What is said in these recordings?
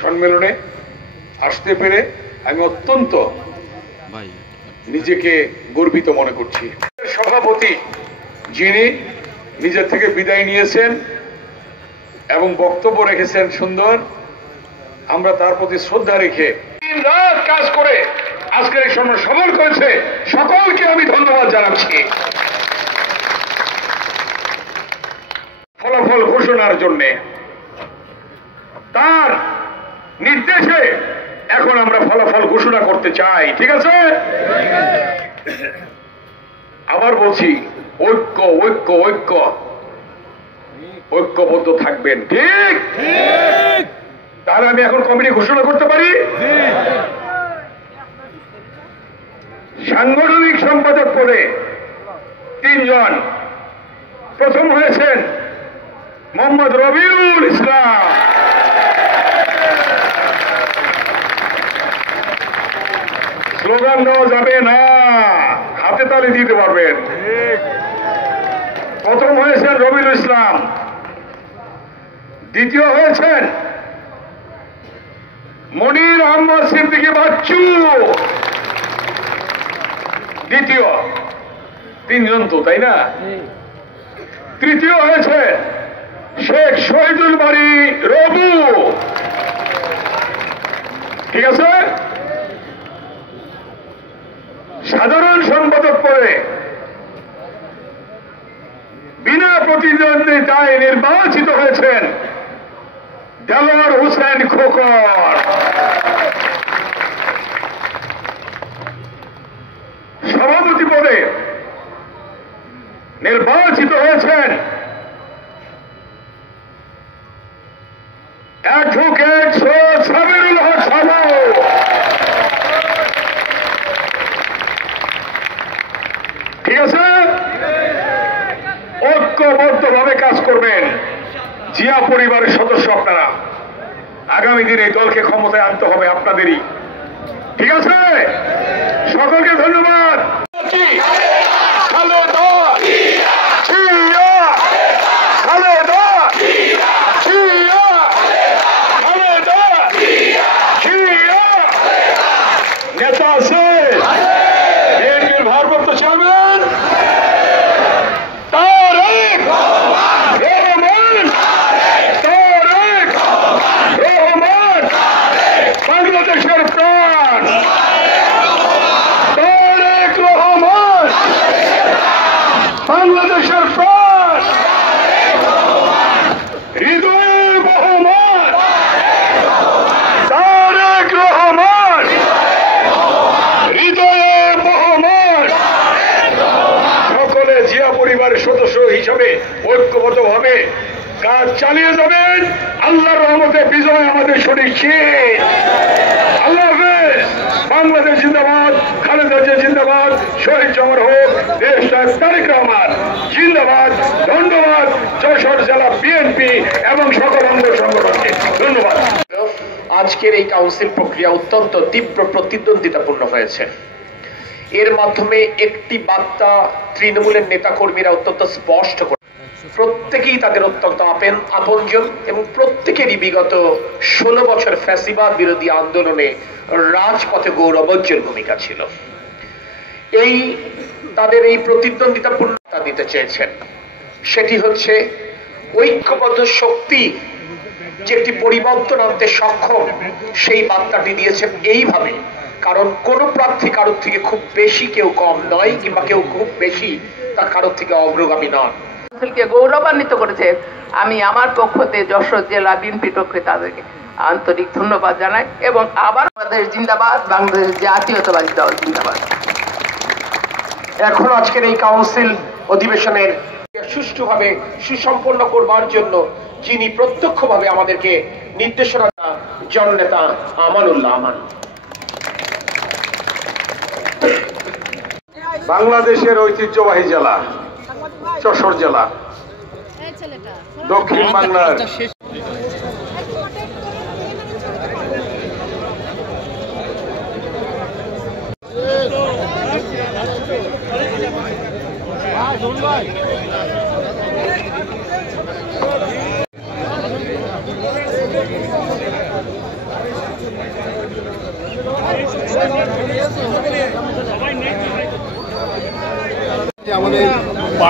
সম্মেলনে আসতে পেরে আমি অত্যন্ত নিজেকে গর্বিত মনে করছি। সভাপতি যিনি নিজের থেকে বিদায় নিয়েছেন এবং বক্তব্য রেখেছেন সুন্দর, আমরা তার প্রতি শ্রদ্ধা রেখে দিন রাত কাজ করে আজকের এই সম্মেলন সফল করেছে, সকলকে আমি ধন্যবাদ জানাচ্ছি। ফলাফল ঘোষণার জন্য তার নির্দেশে এখন আমরা ফলাফল ঘোষণা করতে চাই। ঠিক আছে, আবার বলছি, ঐক্য ঐক্য ঐক্য ঐক্যবদ্ধ থাকবেন। ঠিক, তাহলে আমি এখন কমিটি ঘোষণা করতে পারি। সাংগঠনিক সম্পাদক পদে 3 জন। প্রথম হয়েছেন মোহাম্মদ রবিউল ইসলাম, স্লোগান দেওয়া যাবে না, হাতে তালি দিতে পারবেন। প্রথম হয়েছেন রবিউল ইসলাম। দ্বিতীয় হয়েছেন মনির আহমদ সিদ্দিকী বাচ্চু, দ্বিতীয়। 3 জন তো, তাই না? তৃতীয় হয়েছে শেখ শহীদুল বাড়ি রবু। ঠিক আছে, সাধারণ সম্পাদক পদে বিনা প্রতিদ্বন্দ্বিতায় নির্বাচিত হয়েছেন দেলোয়ার হোসেন খোকর। সভাপতি পদে নির্বাচিত হয়েছেন অ্যাডভোকেট সৈয়দ সাবিরুল হক সাবু। ঠিক আছে, ঐক্যবদ্ধভাবে কাজ করবেন। জিয়া পরিবারের সদস্য আপনারা, আগামী দিনে এই দলকে ক্ষমতায় আনতে হবে আপনাদেরই। ঠিক আছে, সকলকে ধন্যবাদ। নেতা আছে বিএনপির ভারপ্রাপ্ত চেয়ারম্যান তারেক রহমান, তারেক রহমান বাংলাদেশের প্রাণ, তারেক রহমান বাংলাদেশের প্রাণ, হৃদয়ে বহমান তারেক রহমান, হৃদয়ে বহমান। সকলে জিয়া পরিবারের সদস্য হিসাবে ঐক্যবদ্ধভাবে কাজ চালিয়ে যাবেন। আল্লাহর রহমতে বিজয় আমাদের সুনিশ্চিত। আল্লাহ হাফেজ। বাংলাদেশ জিন্দাবাদ, খালেদা জিয়া জিন্দাবাদ, শহীদ জমর হোক, দেশ তারেক রহমান জিন্দাবাদ। ধন্যবাদ যশোর জেলা বিএনপি এবং সকল অঙ্গ সংগঠনকে ধন্যবাদ। আজকের এই কাউন্সিল প্রক্রিয়া অত্যন্ত তীব্র প্রতিদ্বন্দ্বিতাপূর্ণ হয়েছে। এর মাধ্যমে একটি বার্তা তৃণমূলের নেতাকর্মীরা অত্যন্ত স্পষ্ট করে, প্রত্যেকেই তাদের অত্যন্ত আপনজন এবং প্রত্যেকেরই বিগত 16 বছর ফ্যাসিবাদ বিরোধী আন্দোলনে রাজপথে গৌরবোজ্জ্বল ভূমিকা ছিল। তাদের এই প্রতিদ্বন্দ্বিতাপূর্ণতা দিতে চেয়েছেন, সেটি হচ্ছে ঐক্যবদ্ধ শক্তি যে একটি পরিবর্তন আনতে সক্ষম, সেই বার্তাটি দিয়েছেন এইভাবে। কারণ কোন প্রার্থী কারোর থেকে খুব বেশি কেউ কম নয়, কিংবা কেউ খুব বেশি তার কারোর থেকে অগ্রগামী নন। গৌরবান্বিত করেছে। আমি আমার পক্ষ থেকে যশোর জেলা বিএনপির পক্ষে তাদেরকে আন্তরিক ধন্যবাদ জানাই এবং আবার বাংলাদেশ জিন্দাবাদ, বাংলাদেশ জাতীয়তাবাদী দল জিন্দাবাদ। এখন আজকের এই কাউন্সিল অধিবেশনের সুষ্ঠুভাবে সুসম্পন্ন করবার জন্য যিনি প্রত্যক্ষভাবে আমাদেরকে নির্দেশনা জননেতা আমানুল্লাহ আমান। বাংলাদেশের ঐতিহ্যবাহী জেলা যশোর জেলা, দক্ষিণ বাংলার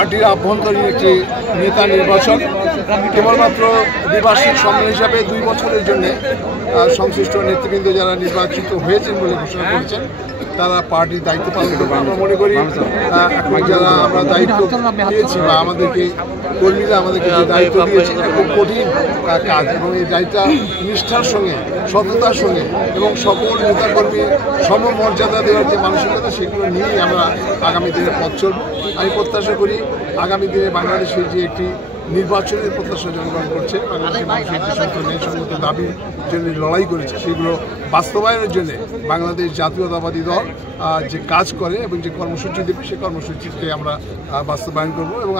পার্টির আভ্যন্তরীণ একটি নেতা নির্বাচন। কেবলমাত্র দ্বিবার্ষিক সম্মেলন হিসাবে 2 বছরের জন্য সংশ্লিষ্ট নেতৃবৃন্দ যারা নির্বাচিত হয়েছেন বলে ঘোষণা করেছেন তারা পার্টির দায়িত্ব পালন করবে। আমরা মনে করি এখন যারা আমরা দায়িত্ব দিয়েছি বা আমাদেরকে কর্মীরা আমাদেরকে যে দায়িত্ব দিয়েছেন খুব কঠিন কাজ, এবং এই দায়িত্বটা নিষ্ঠার সঙ্গে, সততার সঙ্গে এবং সকল নেতাকর্মীর সমমর্যাদা দেওয়ার যে মানসিকতা, সেগুলো নিয়েই আমরা আগামী দিনে পথ চলব। আমি প্রত্যাশা করি আগামী দিনে বাংলাদেশের যে একটি নির্বাচনের প্রত্যাশা জনগণ করছে, বাংলাদেশের মানুষের যে সমস্ত ন্যায়সঙ্গত দাবির জন্য লড়াই করেছে সেগুলো বাস্তবায়নের জন্য বাংলাদেশ জাতীয়তাবাদী দল যে কাজ করে এবং যে কর্মসূচি দেবে সেই কর্মসূচিকে আমরা বাস্তবায়ন করব। এবং